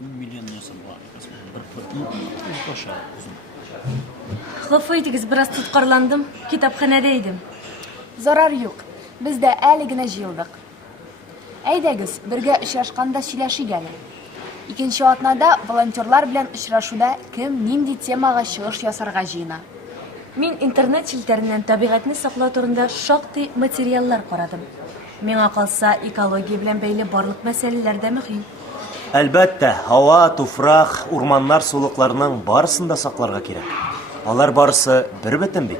10 миллионнан сом булган. Ошо узун. Гафу итегез, бераз тоткарландым. Китапханәдә идем. Зарар юк. Без дә әле генә җыелдык. Әйдәгез, бергә очрашканда сөйләшик әле. Икенче атнада волонтерлар белән очрашуда кем нинди темага чыгыш ясарга җыена? Мин интернет челтәреннән табигатьне саклау турында шактый материаллар карадым. Миңа калса, экология белән бәйле барлык мәсьәләләр дә мөһим. Әлбәттә, һава, туфрак, урманнар сулыкларының барысын да сакларга кирәк. Алар барысы бер бөтен бит.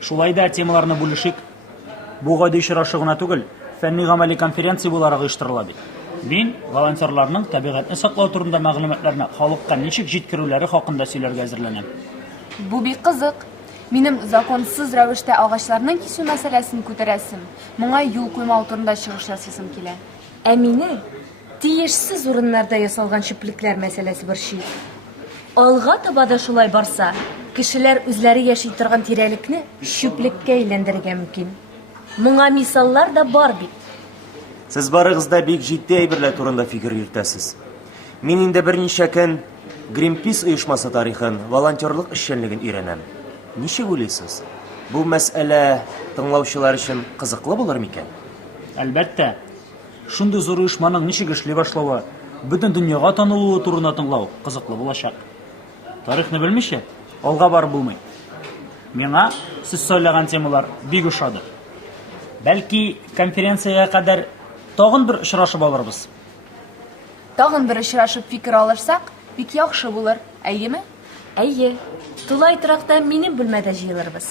Шулай да темаларны бүлешик. Бу гади очрашу гына түгел, фәнни-гамәли конференция буларак оештырыла бит. Мин волонтерларның табигатьне саклау турында мәгълүматларны халыкка ничек җиткерүләре хакында сөйләргә әзерләнәм. Бу бик кызык. Минем законсыз рәвештә агачларның кисү мәсьәләсен күтәрәсем, моңа юл куймау турында чыгыш ясыйсым килә. Ә мине тиешсез урыннарда ясалган чүплекләр мәсьәләсе борчый. Алга таба да шулай барса, кешеләр үзләре яши торган тирәлекне чүплеккә әйләндерергә мөмкин. Моңа мисаллар да бар бит. Сез барыгыз да бик җитди әйберләр турында фикер йөртәсез. Мин инде берничә көн Greenpeace оешмасы тарихын, волонтерлык эшчәнлеген өйрәнәм. Ничек уйлыйсыз? Бу мәсьәлә тыңлаучылар өчен кызыклы булыр микән? Әлбәттә, шундый зур оешманың ничек эшли башлавы, бөтен дөньяга танылуы турында тыңлау кызыклы булачак. Тарихны белмичә, алга барып булмый. Миңа сез сөйләгән темалар бик ошады. Бәлки, конференциягә кадәр тагын бер очрашып алырбыз. Тагын бер очрашып фикер алышсак, бик яхшы булыр, әйеме? Әйе, тулай торакта минем бүлмәдә җыелырбыз.